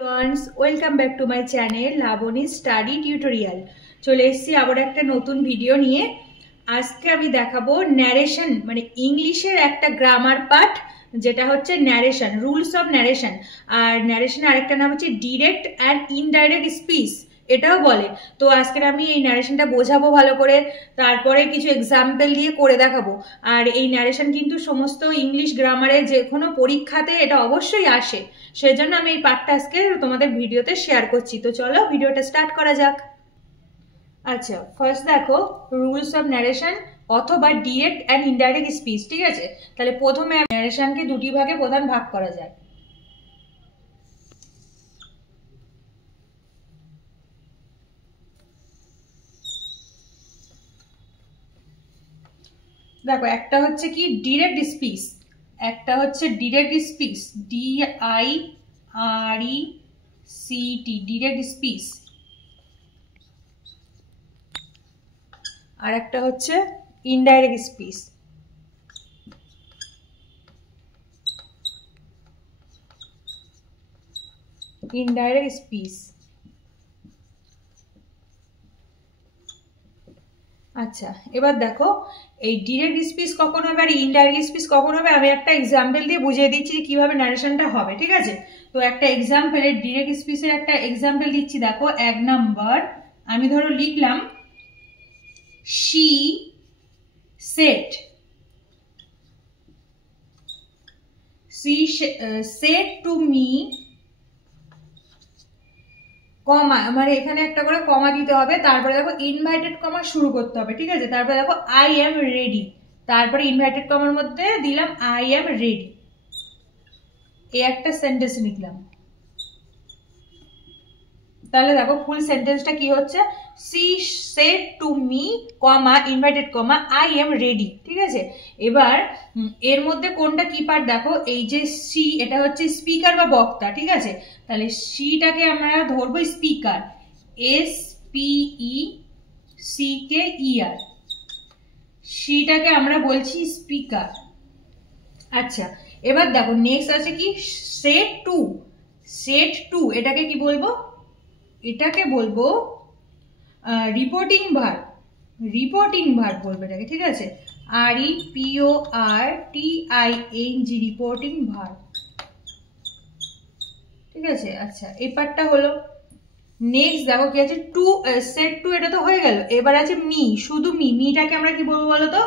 Welcome back to my channel Labani study tutorial. চলে এসেছি আবার একটা নতুন ভিডিও নিয়ে। আজকে আমি দেখাবো ন্যারেশন, মানে ইংলিশের একটা গ্রামার পার্ট, যেটা হচ্ছে ন্যারেশন, রুলস অফ ন্যারেশন। আর ন্যারেশনের আরেকটা নাম হচ্ছে ডিরেক্ট অ্যান্ড ইনডাইরেক্ট স্পিচ, এটাও বলে। তো আজকে আমি এই ন্যারেশনটা বোঝাবো ভালো করে, তারপরে কিছু এক্সাম্পল দিয়ে করে দেখাবো। আর এই ন্যারেশন কিন্তু সমস্ত ইংলিশ গ্রামারে যে কোনো পরীক্ষাতে এটা অবশ্যই আসে, সেজন্য আমি এই পার্টটা আজকে তোমাদের ভিডিওতে শেয়ার করছি। তো চলো ভিডিওটা স্টার্ট করা যাক। আচ্ছা, ফার্স্ট দেখো রুলস অফ ন্যারেশন অথবা ডিরেক্ট অ্যান্ড ইনডাইরেক্ট স্পিচ। ঠিক আছে, তাহলে প্রথমে ন্যারেশনকে দুটি ভাগে প্রধান ভাগ করা যায়। দেখো, একটা হচ্ছে কি ডিরেক্ট স্পিচ, একটা হচ্ছে direct speech, DIRECT, direct speech. আর একটা হচ্ছে ইনডাইরেক্ট স্পিচ। Indirect speech. আচ্ছা, এবার দেখো এই ডিরেক্ট স্পিচ কখন হবে আর ইনডাইরেক্ট স্পিচ কখন হবে, আমি একটা এক্সাম্পল দিয়ে বুঝিয়ে দিচ্ছি যে কিভাবে নারেশনটা হবে। ঠিক আছে, তো একটা এক্সাম্পলের ডিরেক্ট স্পিচের একটা এক্সাম্পল দিচ্ছি। দেখো, 1 নাম্বার আমি ধরো লিখলাম she said to me, কমা, মানে এখানে একটা করে কমা দিতে হবে, তারপরে দেখো ইনভাইটেড কমা শুরু করতে হবে। ঠিক আছে, তারপরে দেখো আই এম রেডি, তারপরে ইনভাইটেড কমার মধ্যে দিলাম আই এম রেডি, এই একটা সেন্টেন্স লিখলাম। তাহলে দেখো ফুল সেন্টেন্সটা কি হচ্ছে, she said to me, comma inverted comma I am ready. ঠিক আছে, এবার এর মধ্যে কোনটা কি পার্ট দেখো, এই যে সি, এটা হচ্ছে স্পিকার বা বক্তা। ঠিক আছে, তাহলে সিটাকে আমরা ধরবো স্পিকার, SPECKER, সিটাকে আমরা বলছি স্পিকার। আচ্ছা, এবার দেখো নেক্সট আছে কি সেট টু, এটাকে কি বলবো, এটাকে বলবো রিপোর্টিং ভার্ব, বলবো এটাকে। ঠিক আছে, REPORTING, রিপোর্টিং ভার্ব। ঠিক আছে, আচ্ছা এই পার্টটা হলো। নেক্সট দেখো কি আছে, সেট টু, এটা তো হয়ে গেল। এবার আছে মি, শুধু মিটাকে আমরা কি বলবো বলো তো,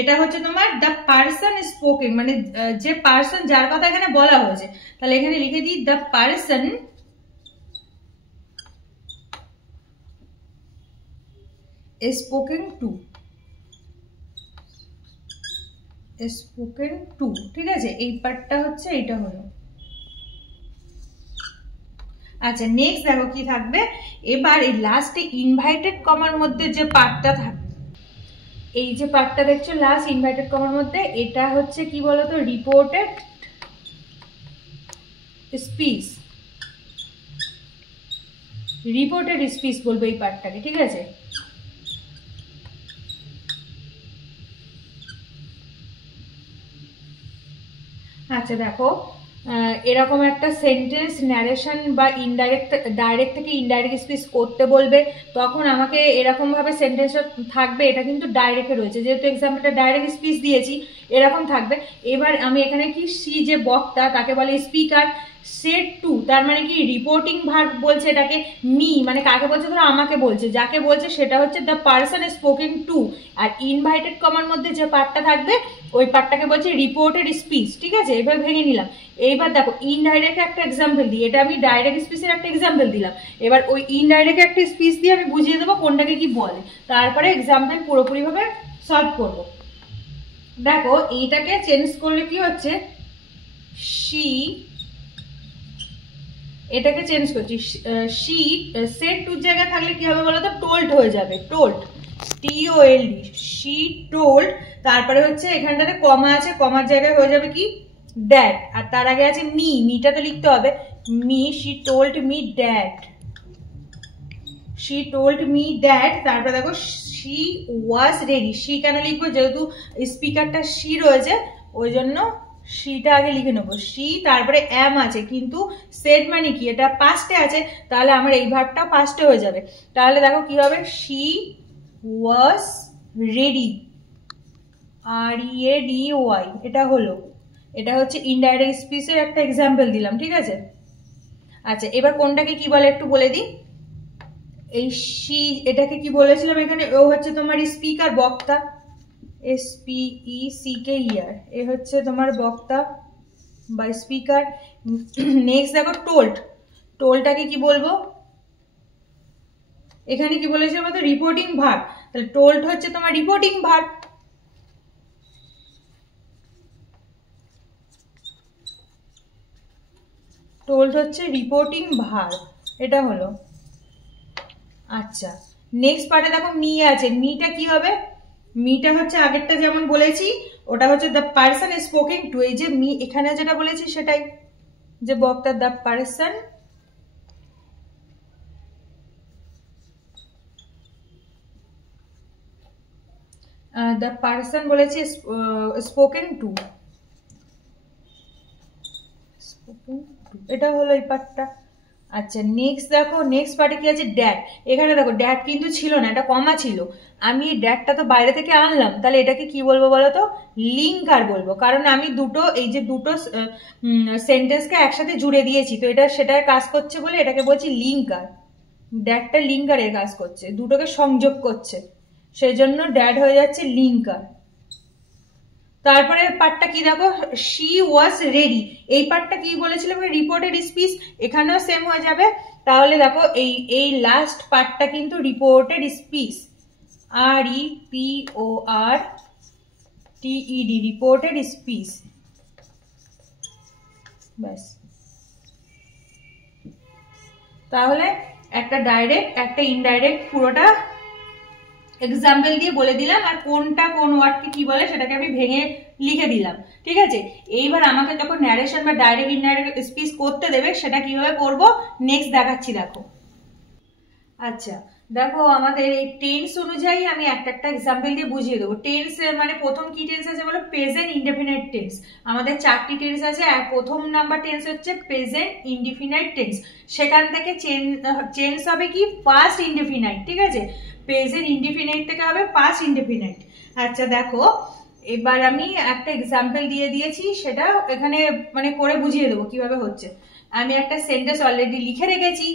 এটা হচ্ছে তোমার দ্য পার্সন স্পোকেন, মানে যে পার্সন, যার কথা এখানে বলা হয়েছে। তাহলে এখানে লিখে দিই দ্য পার্সন স্পোকেন টু। ঠিক আছে, এই পার্টটা হচ্ছে, এইটা হলো। আচ্ছা, নেক্সট দেখো কি থাকবে, এবার এই লাস্টে ইনভাইটেড কমার মধ্যে যে পার্টটা থাকবে, এই যে পার্টটা দেখছো লাস্ট ইনভাইটেড কমার মধ্যে, এটা হচ্ছে কি বলতো, রিপোর্টেড স্পিচ বলবো এই পার্টটাকে। ঠিক আছে, আচ্ছা দেখো এরকম একটা সেন্টেন্স ন্যারেশন বা ডাইরেক্ট থেকে ইনডাইরেক্ট স্পিচ করতে বলবে, তখন আমাকে এরকম ভাবে সেন্টেন্সটা থাকবে। এটা কিন্তু ডাইরেক্টে রয়েছে, যেহেতু এক্সাম্পলটা ডাইরেক্ট স্পিচ দিয়েছি, এরকম থাকবে। এবার আমি এখানে কি, সি যে বক্তা তাকে বলে স্পিকার, সেট টু তার মানে কি রিপোর্টিং ভার্ব বলছে এটাকে, মি মানে কাকে বলছে, ধরো আমাকে বলছে, যাকে বলছে সেটা হচ্ছে দ্য পার্সন স্পোকেন টু। আর ইনভাইটেড কমার মধ্যে যে পার্টটা থাকবে ওই পার্টটাকে বলছে রিপোর্টেড স্পিচ। ঠিক আছে, এবার ভেঙে নিলাম। এইবার দেখো ইনডাইরেক্ট একটা এক্সাম্পল দিই, এটা আমি ডাইরেক্ট স্পিচের একটা এক্সাম্পল দিলাম। এবার ওই ইনডাইরেক্ট একটা স্পিচ দিয়ে আমি বুঝিয়ে দেবো কোনটাকে কি বলে, তারপরে এক্সাম্পল পুরোপুরিভাবে সলভ করবো। দেখো এইটাকে চেঞ্জ করলে কি হচ্ছে, শি, এটাকে চেঞ্জ করছি, শি সেট টুর জায়গায় থাকলে কি হবে বলো তো, টোল্ড হয়ে যাবে, TOLD, শি টোল্ড। তারপরে হচ্ছে এখানটাতে কমা আছে, কমার জায়গায় হয়ে যাবে কি ড্যাড, আর তার আগে আছে মিটা তো লিখতে হবে, শি টোল্ড মি ড্যাড। তারপরে দেখো শি ওয়াজ রেডি, শি কেন লিখবো, যেহেতু স্পিকারটা শি রয়েছে ওই জন্য সিটা আগে লিখে নেবো, সি তারপরে অ্যাম আছে, কিন্তু সেড মানে কি, এটা পাস্টে আছে, তাহলে আমার এই ভার্বটা পাস্টে হয়ে যাবে। তাহলে দেখো কি হবে, শি ওয়াজ রেডি, READY, এটা হলো, এটা হচ্ছে ইনডাইরেক্ট স্পিচের একটা এক্সাম্পল দিলাম, ঠিক আছে। আচ্ছা, এবার কোনটাকে কি বলে একটু বলে দিই। এই শি, এটাকে কি বলেছিলাম এখানে, ও হচ্ছে তোমার স্পিকার, বক্তা, SPECKER, এ হচ্ছে তোমার বক্তা বা স্পিকার। নেক্সট দেখো টোল্ড, টোলটাকে কি বলবো, এখানে কি বলেছে আমাদের রিপোর্টিং ভার্ব, তাহলে টোল্ড হচ্ছে তোমার রিপোর্টিং ভার্ব। টোল্ড হচ্ছে রিপোর্টিং ভার্ব, এটা হলো। আচ্ছা, নেক্সট পার্টে দেখো মি আছে, মিটা কি হবে, মিটা হচ্ছে আগেরটা যেমন বলেছি, ওটা হচ্ছে দ্য পারসন স্পোকিং টু, এই যে মি এখানে যেটা বলেছি সেটাই, যে বক্তা দ্য পারসন, দ্য পারসন বলেছি স্পোকেন টু, এটা হলো এই পার্টটা। আচ্ছা, নেক্সট দেখো, নেক্সট পার্টে কি আছে, ড্যাট। এখানে দেখো ড্যাট কিন্তু ছিল না, এটা কমা ছিল, আমি এই ড্যাটটা তো বাইরে থেকে আনলাম, তাহলে এটাকে কি বলবো বলো তো, লিঙ্কার বলবো, কারণ আমি দুটো, এই যে দুটো সেন্টেন্সকে একসাথে জুড়ে দিয়েছি, তো এটা সেটার কাজ করছে বলে এটাকে বলছি লিঙ্কার। ড্যাটটা লিঙ্কারের কাজ করছে, দুটোকে সংযোগ করছে, সেই জন্য ড্যাট হয়ে যাচ্ছে লিঙ্কার। তারপরে পার্টটা কি দেখো, শি ওয়াজ রেডি, এই পার্টটা কি বলেছিলাম, রিপোর্টেড স্পিচ, এখানেও সেম হয়ে যাবে। তাহলে দেখো এই লাস্ট পার্টটা কিন্তু reported speech, REPORTED, reported speech, ব্যাস। তাহলে একটা ডাইরেক্ট একটা ইনডাইরেক্ট পুরোটা এক্সাম্পল দিয়ে বলে দিলাম, আর কোনটা কোন ওয়ার্ডকে কি বলে সেটাকে আমি ভেঙে লিখে দিলাম, ঠিক আছে। এইবার আমাকে যখন ন্যারেশন বা ডাইরেক্ট ইনডাইরেক্ট স্পিচ করতে দেবে, সেটা কিভাবে করব নেক্সট দেখাচ্ছি, দেখো। আচ্ছা, দেখো আমাদের এই টেন্স অনুযায়ী আমি একটা এক্সাম্পল দিয়ে বুঝিয়ে দেবো। টেন্স মানে প্রথম কি টেন্স আছে বলো, প্রেজেন্ট ইনডেফিনাইট টেন্স। আমাদের 4টি টেন্স আছে, আর প্রথম নাম্বার টেন্স হচ্ছে প্রেজেন্ট ইনডেফিনাইট টেন্স, সেখান থেকে চেঞ্জ হবে কি পাস্ট ইনডেফিনাইট, ঠিক আছে। প্রেজেন্ট ইনডেফিনাইট থেকে হবে পাস্ট ইনডেফিনাইট। আচ্ছা দেখো, এবার আমি একটা এক্সাম্পল দিয়ে দিয়েছি, সেটা এখানে মানে করে বুঝিয়ে দেবো কিভাবে হচ্ছে। আমি একটা সেন্টেন্স অলরেডি লিখে রেখেছি,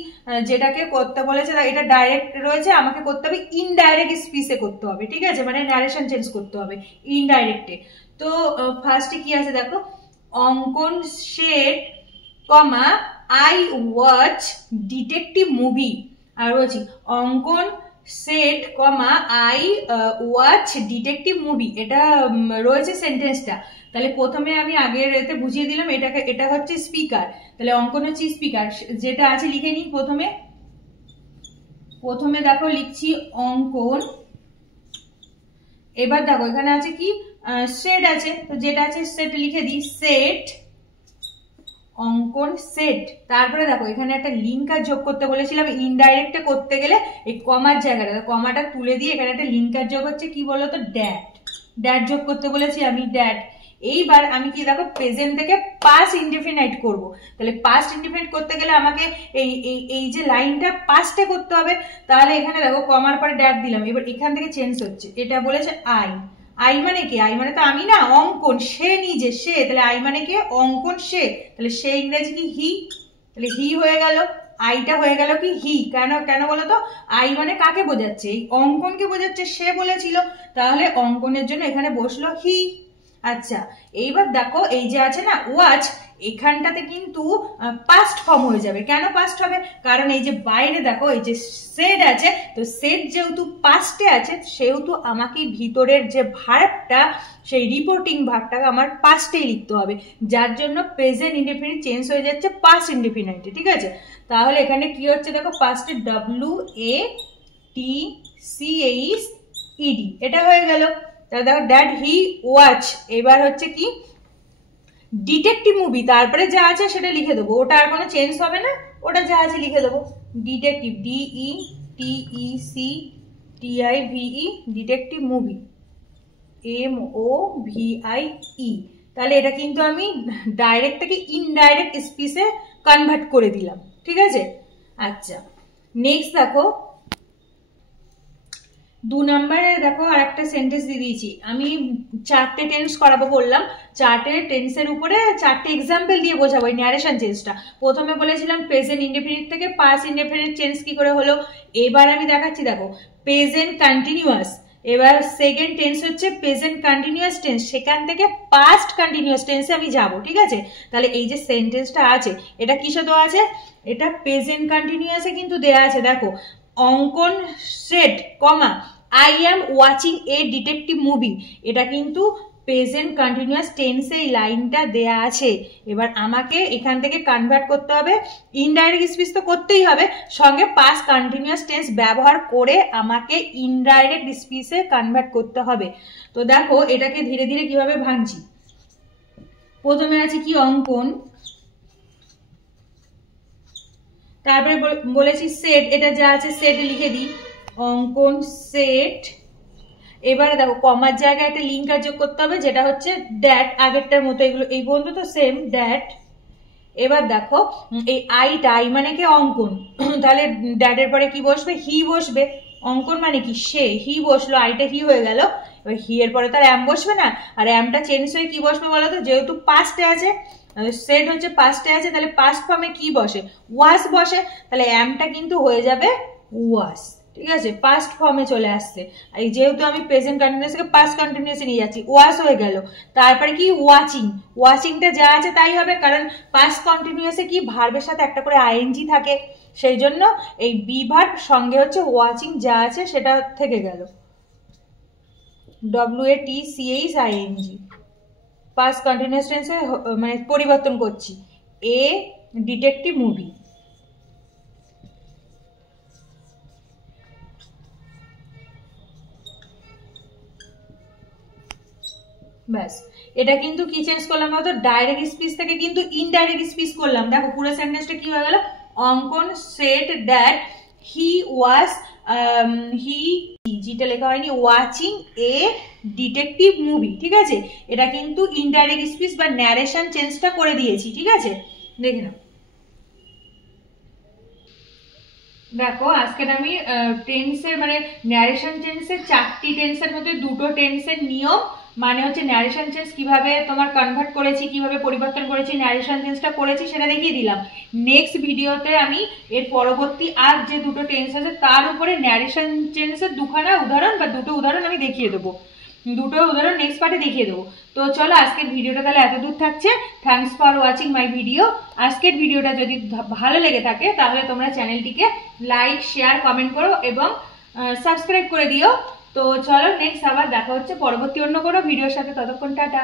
যেটাকে করতে বলেছে, এটা ডাইরেক্ট রয়েছে, আমাকে করতে হবে ইনডাইরেক্ট স্পিচে করতে হবে, ঠিক আছে, মানে ন্যারেশন চেঞ্জ করতে হবে ইনডাইরেক্টে। তো ফার্স্টে কি আছে দেখো, Ankan said comma I watch detective movie, আর বলছি Ankan said comma I watch detective movie, এটা রয়েছে সেন্টেন্সটা। তাহলে প্রথমে আমি আগের এতে বুঝিয়ে দিলাম, এটা হচ্ছে স্পিকার, তাহলে অঙ্কন হচ্ছে স্পিকার, যেটা আছে লিখে নিই। প্রথমে দেখো লিখছি অঙ্কন, এবার দেখো এখানে আছে কি সেট আছে, তো যেটা আছে সেট লিখে দিই, সেট অঙ্কন সেট। তারপরে দেখো এখানে একটা লিঙ্কার যোগ করতে বলেছিলাম, ইনডাইরেক্টে করতে গেলে এই কমার জায়গাটা, কমাটা তুলে দিয়ে এখানে একটা লিঙ্কার যোগ হচ্ছে কি বলতো, ড্যাট, ড্যাট যোগ করতে বলেছি আমি, ড্যাট। এইবার আমি কি দেখো প্রেজেন্ট থেকে পাস্ট ইনডেফিনাইট করব, তাহলে পাস্ট ইনডেফিনাইট করতে গেলে আমাকে এই যে লাইনটা পাস্টে করতে হবে, তাহলে এখানে দেখো কমার পরে ড্যাট দিলাম, এবার এখান থেকে চেঞ্জ হচ্ছে, এটা বলেছে আই, আই মানে কি, আই মানে তো আমি না, অঙ্কন, সে নিজে, সে, তাহলে আই মানে কি অঙ্কন সে, তাহলে সে ইংরেজি কি হি, তাহলে হি হয়ে গেল, আইটা হয়ে গেল কি হি। কেন কেন বলো তো, আই মানে কাকে বোঝাচ্ছে, এই অঙ্কনকে বোঝাচ্ছে, সে বলেছিল, তাহলে অঙ্কনের জন্য এখানে বসলো হি। আচ্ছা, এইবার দেখো এই যে আছে না ওয়াচ, এখানটাতে কিন্তু পাস্ট ফর্ম হয়ে যাবে। কেন পাস্ট হবে, কারণ এই যে বাইরে দেখো এই যে সেড আছে, তো সেড যেহেতু পাস্টে আছে, সেহেতু আমাকে ভিতরের যে ভার্বটা, সেই রিপোর্টিং ভার্বটাকে আমার পাস্টেই লিখতে হবে, যার জন্য প্রেজেন্ট ইনডেফিনিট চেঞ্জ হয়ে যাচ্ছে পাস্ট ইনডেফিনাইটে, ঠিক আছে। তাহলে এখানে কি হচ্ছে দেখো, পাস্টে WATCHED, এটা হয়ে গেল। তাহলে দেখো দ্যাট হি ওয়াচ, এবার হচ্ছে কি ডিটেকটিভ মুভি, তারপরে যা আছে সেটা লিখে দেবো, ওটা আর কোনো চেঞ্জ হবে না, ওটা যা আছে লিখে দেবো, detective, DETECTIVE, detective movie, MOVIE। তাহলে এটা কিন্তু আমি ডাইরেক্ট থেকে ইনডাইরেক্ট স্পিচে কনভার্ট করে দিলাম, ঠিক আছে। আচ্ছা, নেক্সট দেখো 2 নম্বরে দেখো আর একটা সেন্টেন্স দিয়ে দিয়েছি আমি, 4টে টেন্স করাবো বললাম, 4টে টেন্সের উপরে 4টে এক্সাম্পল দিয়ে বোঝাবো এই ন্যারেশন চেঞ্জটা। প্রথমে বলেছিলাম প্রেজেন্ট ইনডেফিনিট থেকে পাস্ট ইনডেফিনিট চেঞ্জ কি করে হলো, এবার আমি দেখাচ্ছি। দেখো প্রেজেন্ট কন্টিনিউয়াস, এবার সেকেন্ড টেন্স হচ্ছে প্রেজেন্ট কন্টিনিউয়াস টেন্স, সেখান থেকে পাস্ট কন্টিনিউয়াস টেন্সে আমি যাব, ঠিক আছে। তাহলে এই যে সেন্টেন্সটা আছে এটা কিসে দেওয়া আছে, এটা প্রেজেন্ট কন্টিনিউয়াসে কিন্তু দেওয়া আছে। দেখো অঙ্কন said comma I am watching a detective movie, এটা কিন্তু প্রেজেন্ট কন্টিনিউয়াস টেন্সে এই লাইনটা দেয়া আছে। এবার আমাকে এখান থেকে কনভার্ট করতে হবে, ইনডাইরেক্ট স্পিচ তো করতেই হবে, সঙ্গে পাস্ট কন্টিনিউয়াস টেন্স ব্যবহার করে আমাকে ইনডাইরেক্ট স্পিচে কনভার্ট করতে হবে। তো দেখো এটাকে ধীরে ধীরে কিভাবে ভাঙছি। প্রথমে আছে কি অঙ্কন, তারপরে বলেছি সেট, এটা যা আছে সেট লিখে দিই, অঙ্কন সেট। এবারে দেখো কমার জায়গায় একটা লিঙ্ক যোগ করতে হবে যেটা হচ্ছে ড্যাট, আগেরটার মতো এগুলো এই পর্যন্ত তো সেম ড্যাট। এবার দেখো এই আইটা, আই মানে কি অঙ্কন, তাহলে ড্যাটের পরে কি বসবে, হি বসবে। অঙ্কন মানে কি সে, হি বসলো, আইটা হি হয়ে গেল। এবার হি এর পরে তার অ্যাম বসবে না, আর অ্যামটা চেঞ্জ হয়ে কি বসবে বলো তো, যেহেতু পাস্টে আছে, সেট হচ্ছে পাস্টে আছে, তাহলে পাস্ট ফর্মে কি বসে, ওয়াস বসে, তাহলে অ্যামটা কিন্তু হয়ে যাবে ওয়াস, ঠিক আছে, পাস্ট ফর্মে চলে আসছে। এই যেহেতু আমি প্রেজেন্ট কন্টিনিউয়াস থেকে পাস্ট কন্টিনিউয়াসে নিয়ে যাচ্ছি, ওয়াস হয়ে গেল। তারপরে কি ওয়াচিং, ওয়াচিংটা যা আছে তাই হবে, কারণ পাস্ট কন্টিনিউয়াসে কি ভার্বের সাথে একটা করে আইএনজি থাকে, সেই জন্য এই বি ভার্ব সঙ্গে হচ্ছে ওয়াচিং যা আছে সেটা থেকে গেল, WATCHING। পাস্ট কন্টিনিউয়াস টেন্সে মানে পরিবর্তন করছি, এ ডিটেকটিভ মুভি। ব্যাস, এটা কিন্তু কি চেঞ্জ করলাম বলতো, ডাইরেক্ট স্পিচ থেকে কিন্তু ইনডাইরেক্ট স্পিচ করলাম। দেখো পুরো সেন্টেন্সটা কি হয়ে গেল, অঙ্কন সেড দ্যাট হি ওয়াজ, যেটা লেখা হয়নি, ওয়াচিং এ ডিটেকটিভ মুভি, ঠিক আছে। এটা কিন্তু ইনডাইরেক্ট স্পিচ বা ন্যারেশন চেঞ্জটা করে দিয়েছি, ঠিক আছে। দেখে নাও, দেখো আজকে আমি টেন্সের মানে ন্যারেশন টেন্সের 4টি টেন্সের মধ্যে 2টো টেন্সের নিয়ম, মানে হচ্ছে ন্যারেশন চেঞ্জ কিভাবে তোমার কনভার্ট করেছি, কিভাবে পরিবর্তন করেছি, ন্যারেশন চেঞ্জটা করেছি সেটা দেখিয়ে দিলাম। নেক্সট ভিডিওতে আমি এর পরবর্তী আর যে 2টো টেন্স আছে তার উপরে ন্যারেশন চেঞ্জের 2খানা উদাহরণ বা 2টো উদাহরণ আমি দেখিয়ে দেবো, 2টো উদাহরণ নেক্সট পার্টে দেখিয়ে দেবো। তো চলো আজকের ভিডিওটা তাহলে এত দূর থাকছে। Thanks for watching my video. আজকের ভিডিওটা যদি ভালো লেগে থাকে তাহলে তোমরা চ্যানেলটিকে লাইক শেয়ার কমেন্ট করো এবং সাবস্ক্রাইব করে দিও। তো চলো নেক্সট আবার দেখা হচ্ছে পরবর্তী অন্য কোনো ভিডিওর সাথে, ততক্ষণ টাটা।